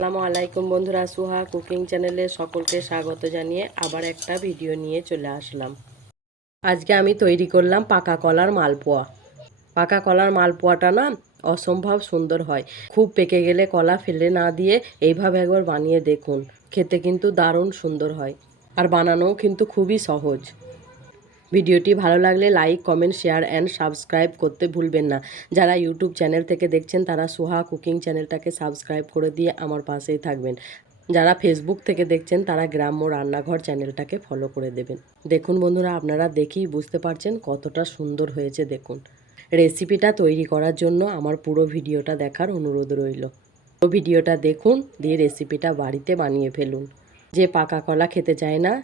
আসসালামু আলাইকুম বন্ধুরা, সুহা কুকিং চ্যানেলে সকলকে স্বাগত জানিয়ে আবার একটা ভিডিও নিয়ে চলে আসলাম। আজকে আমি তৈরি করলাম পাকা কলার মালপোয়া। পাকা কলার মালপোয়াটা না অসম্ভব সুন্দর হয়। খুব পেকে গেলে কলা ফেলে না দিয়ে এইভাবে একবার বানিয়ে দেখুন, খেতে কিন্তু দারুণ সুন্দর হয় আর বানানোও কিন্তু খুবই সহজ। ভিডিওটি ভালো লাগলে like, comment, share and subscribe করতে ভুলবেন না। যারা ইউটিউব চ্যানেল থেকে দেখছেন তারা সুহা কুকিং চ্যানেলটাকে সাবস্ক্রাইব করে দিয়ে আমার পাশেই থাকবেন। যারা ফেসবুক থেকে দেখছেন তারা গ্রাম্য রান্নাঘর চ্যানেলটাকে ফলো করে দেবেন। দেখুন বন্ধুরা, আপনারা দেখেই বুঝতে পারছেন কতটা সুন্দর হয়েছে। দেখুন, রেসিপিটা তৈরি করার জন্য আমার পুরো ভিডিওটা দেখার অনুরোধ রইল। ভিডিওটা দেখুন, দিয়ে রেসিপিটা বাড়িতে বানিয়ে ফেলুন। যে পাকা কলা খেতে চায় না,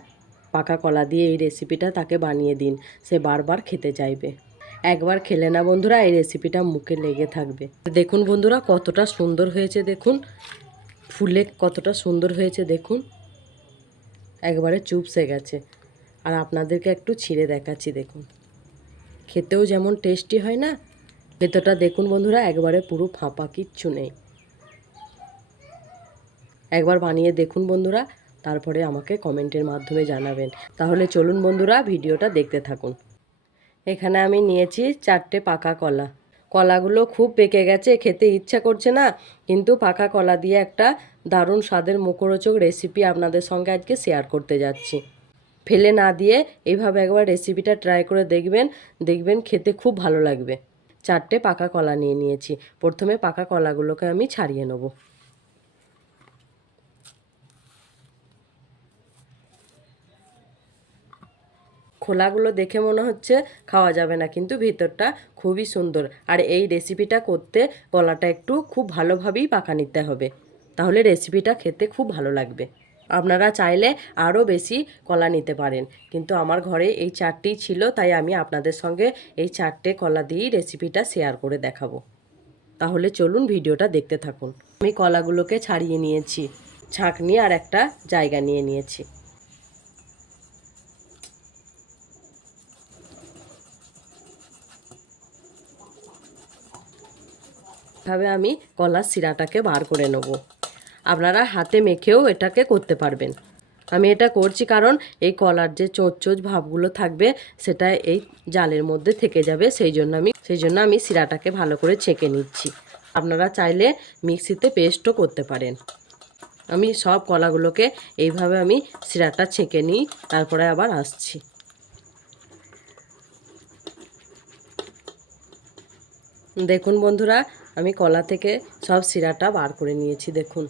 পাকা কলা দিয়ে এই রেসিপিটা তাকে বানিয়ে দিন, সে বারবার খেতে চাইবে। একবার খেলে না বন্ধুরা, এই রেসিপিটা মুখে লেগে থাকবে। দেখুন বন্ধুরা, কতটা সুন্দর হয়েছে। দেখুন, ফুলে কতটা সুন্দর হয়েছে। দেখুন, একবারে চুপসে গেছে। আর আপনাদেরকে একটু ছিঁড়ে দেখাচ্ছি। দেখুন, খেতেও যেমন টেস্টি হয় না, ভেতরটা দেখুন বন্ধুরা, একবারে পুরো ফাঁপা, কিচ্ছু নেই। একবার বানিয়ে দেখুন বন্ধুরা, তারপরে আমাকে কমেন্টের মাধ্যমে জানাবেন। তাহলে চলুন বন্ধুরা, ভিডিওটা দেখতে থাকুন। এখানে আমি নিয়েছি 4টে পাকা কলা। কলাগুলো খুব পেকে গেছে, খেতে ইচ্ছা করছে না, কিন্তু পাকা কলা দিয়ে একটা দারুণ স্বাদের মুখরোচক রেসিপি আপনাদের সঙ্গে আজকে শেয়ার করতে যাচ্ছি। ফেলে না দিয়ে এইভাবে একবার রেসিপিটা ট্রাই করে দেখবেন, দেখবেন খেতে খুব ভালো লাগবে। 4টে পাকা কলা নিয়ে নিয়েছি। প্রথমে পাকা কলাগুলোকে আমি ছাড়িয়ে নেব। খোলাগুলো দেখে মনে হচ্ছে খাওয়া যাবে না, কিন্তু ভিতরটা খুবই সুন্দর। আর এই রেসিপিটা করতে কলাটা একটু খুব ভালোভাবেই পাকা নিতে হবে, তাহলে রেসিপিটা খেতে খুব ভালো লাগবে। আপনারা চাইলে আরও বেশি কলা নিতে পারেন, কিন্তু আমার ঘরে এই 4টেই ছিল, তাই আমি আপনাদের সঙ্গে এই 4টে কলা দিয়েই রেসিপিটা শেয়ার করে দেখাবো। তাহলে চলুন ভিডিওটা দেখতে থাকুন। আমি কলাগুলোকে ছাড়িয়ে নিয়েছি, ছাঁকনি আর একটা জায়গা নিয়ে নিয়েছি। এভাবে আমি কলার শিরাটাকে বার করে নেব। আপনারা হাতে মেখেও এটাকে করতে পারবেন। আমি এটা করছি কারণ এই কলার যে চোচ ভাবগুলো থাকবে সেটা এই জালের মধ্যে থেকে যাবে, সেই জন্য আমি শিরাটাকে ভালো করে ছেঁকে নিচ্ছি। আপনারা চাইলে মিক্সিতে পেস্টও করতে পারেন। আমি সব কলাগুলোকে এইভাবে আমি শিরাটা ছেঁকে নিই, তারপরে আবার আসছি। দেখুন বন্ধুরা, আমি কলা থেকে সব শিরাটা বার করে নিয়েছি। দেখুন,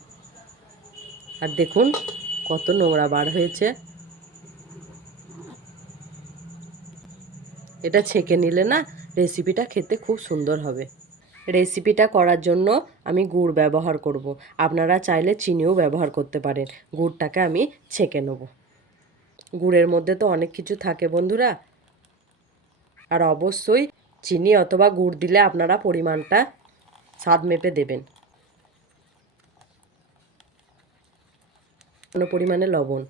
আর দেখুন কত নোংরা বার হয়েছে। এটা ছেঁকে নিলে না রেসিপিটা খেতে খুব সুন্দর হবে। রেসিপিটা করার জন্য আমি গুড় ব্যবহার করব। আপনারা চাইলে চিনিও ব্যবহার করতে পারেন। গুড়টাকে আমি ছেঁকে নেব। গুড়ের মধ্যে তো অনেক কিছু থাকে বন্ধুরা, আর অবশ্যই চিনি অথবা গুড় দিলে আপনারা পরিমাণটা স্বাদ মেপে দেবেন। কোনো পরিমাণে লবণ।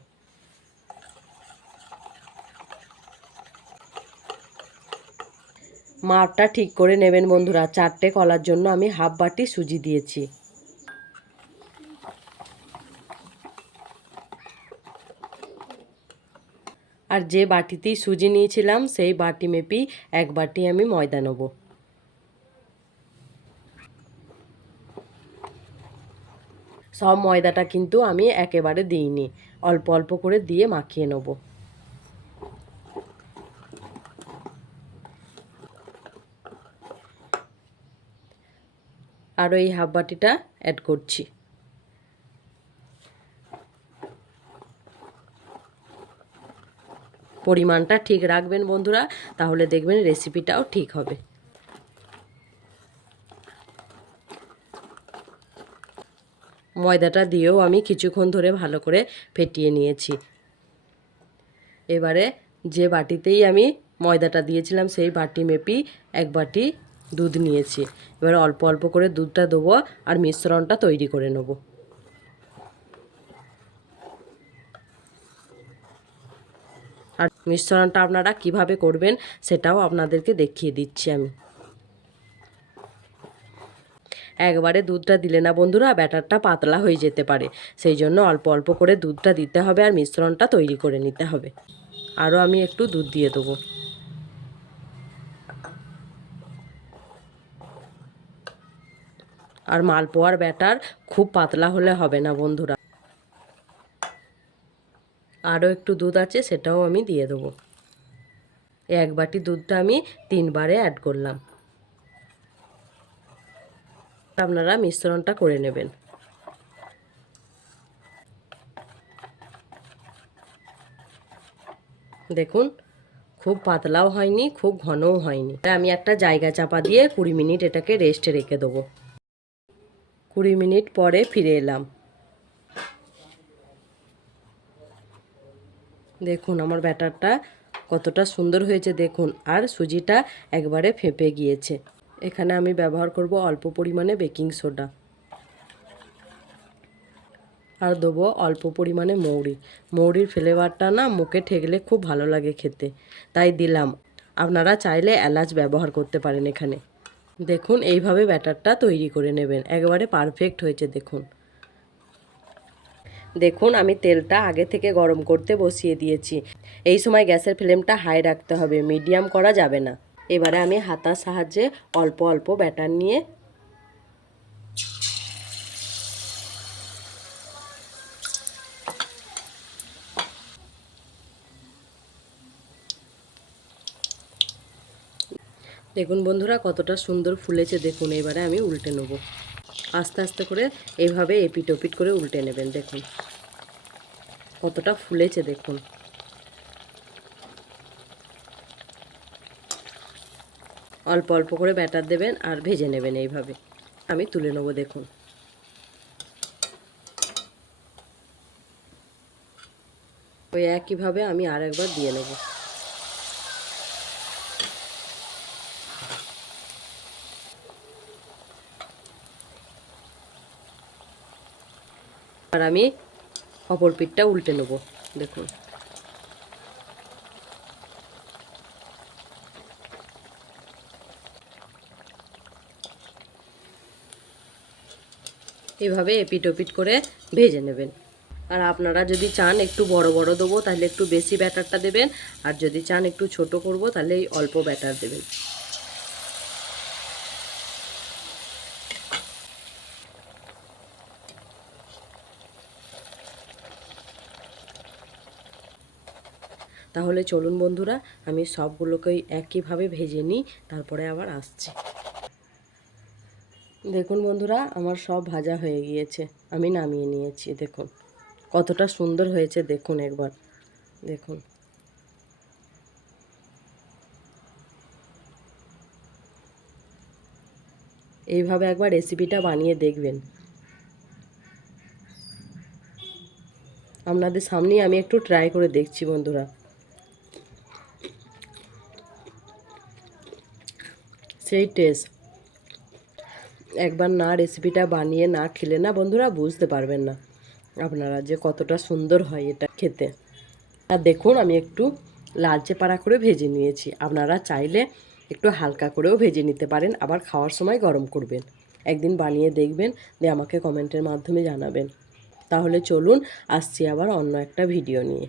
মাপটা ঠিক করে নেবেন বন্ধুরা। 4টে কলার জন্য আমি হাফ বাটি সুজি দিয়েছি। আর যে বাটিতেই সুজি নিয়েছিলাম সেই বাটি মেপেই 1 বাটি আমি ময়দা নেব। সব ময়দাটা কিন্তু আমি একেবারে দিইনি, অল্প অল্প করে দিয়ে মাখিয়ে নেব। আরও এই হাফ বাটিটা অ্যাড করছি। পরিমাণটা ঠিক রাখবেন বন্ধুরা, তাহলে দেখবেন রেসিপিটাও ঠিক হবে। ময়দাটা দিয়েও আমি কিছুক্ষণ ধরে ভালো করে ফেটিয়ে নিয়েছি। এবারে যে বাটিতেই আমি ময়দাটা দিয়েছিলাম সেই বাটি মেপেই 1 বাটি দুধ নিয়েছি। এবার অল্প অল্প করে দুধটা দেবো আর মিশ্রণটা তৈরি করে নেব। আর মিশ্রণটা আপনারা কিভাবে করবেন সেটাও আপনাদেরকে দেখিয়ে দিচ্ছি আমি। একবারে দুধটা দিলে না বন্ধুরা ব্যাটারটা পাতলা হয়ে যেতে পারে, সেই জন্য অল্প অল্প করে দুধটা দিতে হবে আর মিশ্রণটা তৈরি করে নিতে হবে। আরও আমি একটু দুধ দিয়ে দেবো। আর মালপোয়ার ব্যাটার খুব পাতলা হলে হবে না বন্ধুরা। আরও একটু দুধ আছে, সেটাও আমি দিয়ে দেবো। এক বাটি দুধটা আমি 3 বারে অ্যাড করলাম। আপনারা মিশ্রণটা করে নেবেন। দেখুন খুব পাতলাও হয়নি, খুব ঘনও হয়নি। আমি একটা জায়গা চাপা দিয়ে 20 মিনিট এটাকে রেস্টে রেখে দেবো। 20 মিনিট পরে ফিরে এলাম। দেখুন আমার ব্যাটারটা কতটা সুন্দর হয়েছে দেখুন, আর সুজিটা একবারে ফেঁপে গিয়েছে। এখানে আমি ব্যবহার করব অল্প পরিমাণে বেকিং সোডা, আর দেবো অল্প পরিমাণে মৌরি। মৌরির ফ্লেভারটা না মুখে ঠেকলে খুব ভালো লাগে খেতে, তাই দিলাম। আপনারা চাইলে এলাচ ব্যবহার করতে পারেন এখানে। দেখুন এইভাবে ব্যাটারটা তৈরি করে নেবেন, একেবারে পারফেক্ট হয়েছে দেখুন। দেখুন আমি তেলটা আগে থেকে গরম করতে বসিয়ে দিয়েছি। এই সময় গ্যাসের ফ্লেমটা হাই রাখতে হবে, মিডিয়াম করা যাবে না। এবারে আমি হাতার সাহায্যে অল্প অল্প ব্যাটার নিয়ে দেখুন বন্ধুরা কতটা সুন্দর ফুলেছে দেখুন। এবারে আমি উল্টে নেব, আস্তে আস্তে করে এইভাবে এপিট ওপিট করে উল্টে নেবেন। দেখুন কতটা ফুলেছে দেখুন। অল্প অল্প করে ব্যাটার দেবেন আর ভেজে নেবেন এইভাবে। আমি তুলে নেব দেখুন। ওই একইভাবে আমি আর একবার দিয়ে নেব। আর আমি অপর পিঠটা উল্টে নেব দেখুন। এভাবে এপিট ওপিট করে ভেজে নেবেন। আর আপনারা যদি চান একটু বড় বড় দেবো তাহলে একটু বেশি ব্যাটারটা দেবেন, আর যদি চান একটু ছোট করব তাহলে এই অল্প ব্যাটার দেবেন। তাহলে চলুন বন্ধুরা আমি সবগুলোকেই একইভাবে ভেজে নিই, তারপরে আবার আসছি। দেখুন বন্ধুরা আমার সব ভাজা হয়ে গিয়েছে, আমি নামিয়ে নিয়েছি। দেখুন কতটা সুন্দর হয়েছে দেখুন একবার দেখুন। এইভাবে একবার রেসিপিটা বানিয়ে দেখবেন। আপনাদের সামনেই আমি একটু ট্রাই করে দেখছি বন্ধুরা। সেই টেস্ট, একবার না রেসিপিটা বানিয়ে না খেলে না বন্ধুরা বুঝতে পারবেন না আপনারা যে কতটা সুন্দর হয় এটা খেতে। আর দেখুন আমি একটু লালচে পাড়া করে ভেজে নিয়েছি, আপনারা চাইলে একটু হালকা করেও ভেজে নিতে পারেন, আবার খাওয়ার সময় গরম করবেন। একদিন বানিয়ে দেখবেন, দিয়ে আমাকে কমেন্টের মাধ্যমে জানাবেন। তাহলে চলুন আসছি আবার অন্য একটা ভিডিও নিয়ে।